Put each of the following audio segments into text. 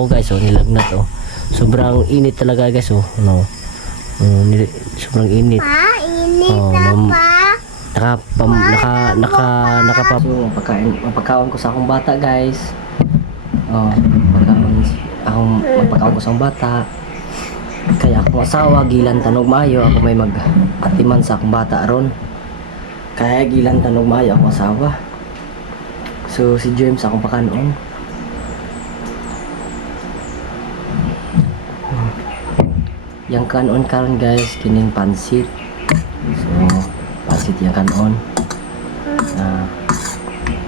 Oh guys, oh, nilagnat oh. Sobrang init talaga guys oh. Ano? Oh, nil- sobrang init. Pa, init Oh, na mam- pa. Naka pam, naka naka nakapap yung pagkain mapagkaon ko sa akong bata guys. Oh, pagkaon akong mapagkaon ko sa akong bata. Kaya akong asawa gilan tanog maayo ako may mag atiman sa akong bata ron. Kaya gilan tanog maayo akong asawa. So si James akong pakanon. Yang kanon karon guys kining pansit. So pansit yang kanon. Ah.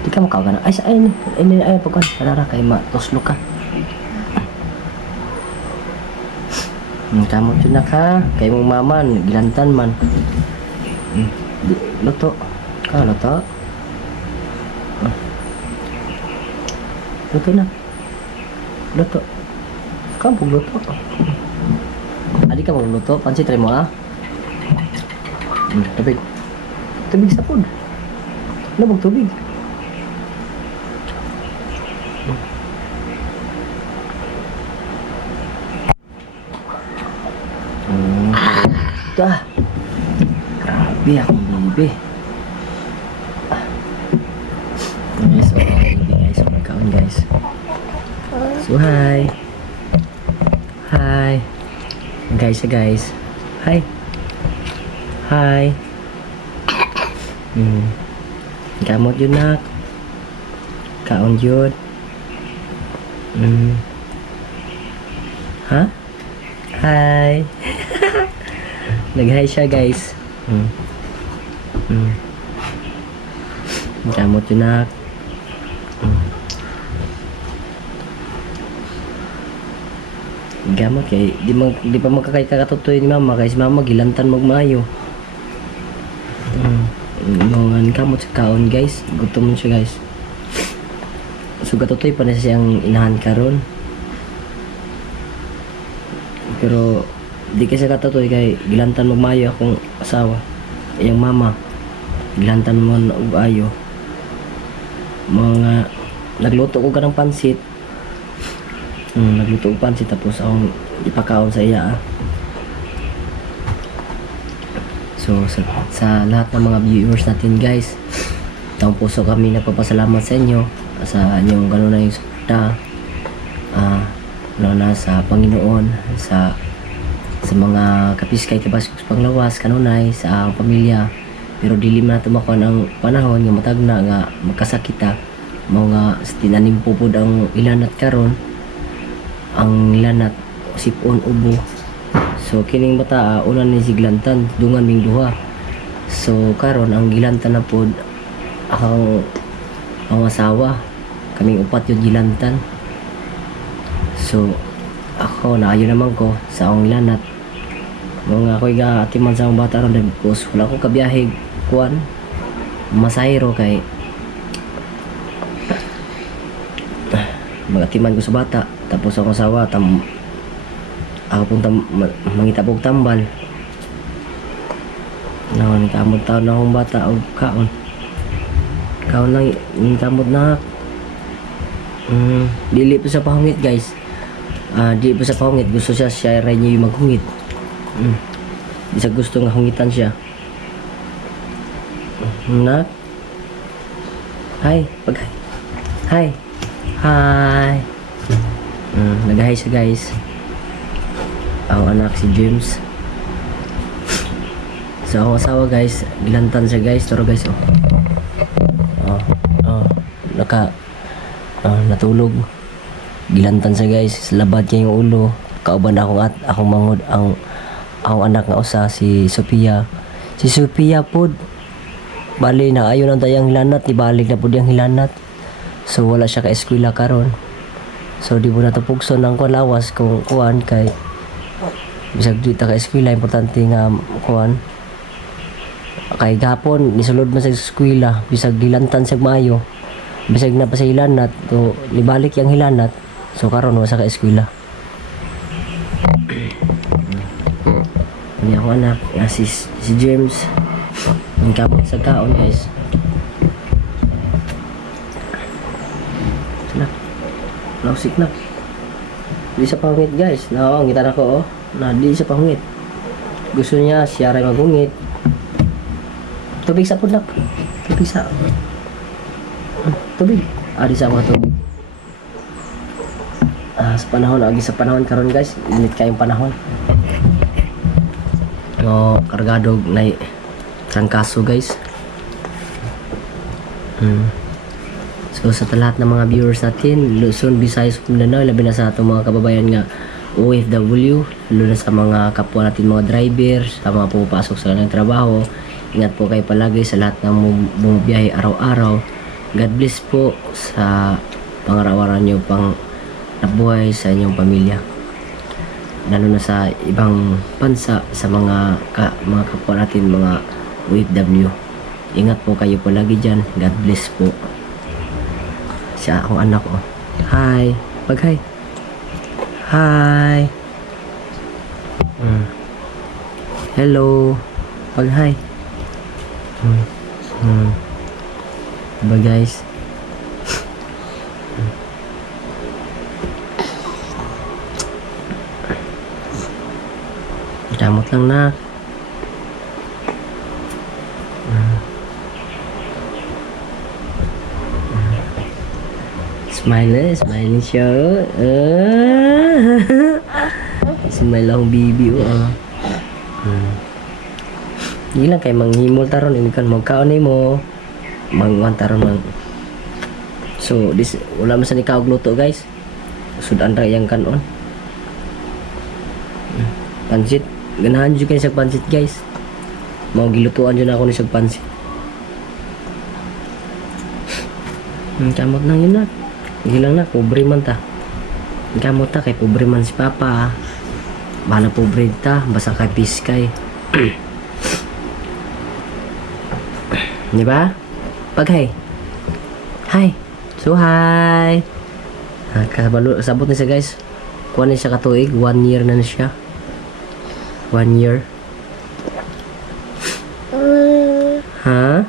di ka makaw ka na. Ay, sa ay, ay, ay, ay, pagkan. Parara kay ma, toslo ka. Hmm, kamot yun na ka. Kay mong maman, gilantan man. Hmm, di, luto. Ka, luto. Ah. Luto na. Luto. Kampog luto. Adi ka magluto. Pansit try mo ah. Hmm, tubig. Tubig sa pod. Bang tubig? Hmm. Ah. Grabe akong. Guys, guys. Hi. Hi. Guys, guys. Hi. Hi. Hmm. Kamot yun nak. Kaon yun. Hmm. Ha? Hi. Nag-hi siya guys. Hmm. Hmm. Kamot yun nak. Gamot kay di mag di pa magkakay kakatutoy ni mama kay si mama gilantan magmayo. Mm. Mga kamot sa kaon guys. Gutom siya guys. So katutoy pa na siyang inahan karon. Pero di kasi katutoy kay gilantan magmayo akong asawa. Iyang mama. Gilantan mo na og ayo. Mga nagluto ko ka ng pansit. Mm, nagluto pansit tapos akong ipakaon sa iya. ah. So sa, sa lahat ng mga viewers natin guys, taong puso kami nagpapasalamat sa inyo sa inyong gano'n na yung suporta. Ah, ano na sa Panginoon, sa sa mga kapiskay kabaskos panglawas kanunay sa akong pamilya pero dili man nato makuha ang panahon nga matag na nga magkasakita mga tinanim pupod ang ilanat karon ang lanat sipon ubo. So kining bata una ni siglantan dungan ming duha so karon ang gilantan na pod ang ang asawa kaming upat yung gilantan so ako naayo naman ko sa akong lanat. Mga ako iga atiman sa akong bata ron tapos wala ko kabiyahe kuan masahiro kay magatiman ko sa bata. Tapos ako sawa tam ako pong tam, ma- mangita pong tambal. No kamot taon na akong bata o kaon. Kaon lang yung na. Mm, dili po sa pahungit guys. Ah dili po sa pahungit. Gusto siya siya rin niya yung maghungit. Mm. di gusto nga hungitan siya. Na? Hi pag hi Mm, nag-hi siya guys. Ang anak si James. So, ang asawa guys, gilantan siya guys. Turo guys, oh. Oh, oh. Naka, oh, natulog. Gilantan siya guys. Labad niya yung ulo. Kauban akong at, akong mangod, ang, akong anak nga usa, si Sophia. Si Sophia pod. Bali na ayon ang tayang hilanat, ibalik na pod yung hilanat. So wala siya ka eskwela karon. So di mo na tapugso ng kuan kung kuan kay bisag di ta ka eskwela importante nga kuan kay gapon nisulod man sa eskwela bisag dilantan sa maayo bisag na pa sa hilanat to libalik yang hilanat so karon wa sa ka eskwela Ini ako anak, si, si James. Ang kapit sa kaon guys. Sila. Lausik na. Di sa pangit guys. Nawangitan ako oh. Na di sa pangit. Gusto niya siya rin magungit. Tubig sa punak. Tubig sa. Tubig. Ah, di sa mga tubig. Ah, sa panahon, agi sa panahon karon guys. Init kayong panahon. No, kargado na trangkaso guys. Hmm. So sa lahat ng mga viewers natin, Luzon, Visayas, Mindanao, labi na sa atong mga kababayan nga OFW, lalo na sa mga kapwa natin mga driver, sa mga pumapasok sa kanilang trabaho. Ingat po kayo palagi sa lahat ng bum- bumabiyahe araw-araw. God bless po sa pangarawaran nyo pang nabuhay sa inyong pamilya. Lalo na sa ibang bansa, sa mga ka, mga kapwa natin, mga OFW. Ingat po kayo palagi dyan. God bless po siya akong anak ko. Hi. Pag hi. Hi. Mm. Hello. Pag hi. Mm. Mm. Diba guys? Damot lang na. Smile eh, smile siya. Ah. smile akong bibi oh. ah. Hmm. Di lang kay manghimol taron ini kan magkaon mo. Mangwan taron mang. So this wala man sa ni kaog luto guys. Sudan ra yang kanon. Hmm. Pansit. Ganahan jud kay sa pansit guys. Mao gilutuan jud ako ni sa pansit. Hmm, kamot nang yun na. Hilang na, pobre man ta. Kamot ta, kay pobre man si Papa. Bala pobre ta, basta kay piskay. Di ba? Pag hi. Hi. So hi. Ah, kabalo, sabot na siya guys. Kuha na siya katuig. One year na na siya. One year. Ha?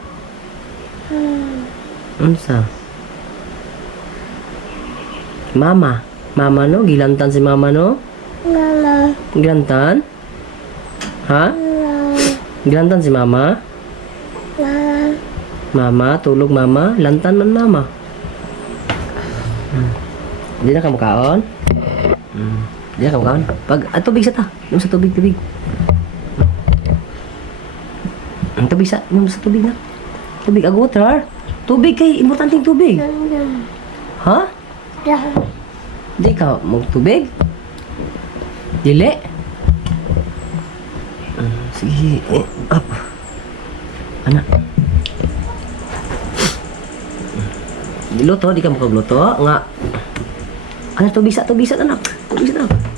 Ano sa? Mama. Mama no? Gilantan si mama no? Mama, Gilantan? Ha? Gilantan si mama? mama, Mama, tulog mama? Lantan man mama. Hmm. Hindi na ka makaon? Hmm. Hindi na ka makaon? Pag, ah, tubig sa ta. Inom sa tubig, tubig. Ang tubig sa, inom sa tubig na. Tubig, ag water. Tubig kay, importanteng tubig. Ha? Dum, Di ka magtubig? Dili? Sige, eh, up. Anak. Luto, di ka makagluto. Nga. Ano, tubig sa, tubig sa, anak. Tubig sa, anak.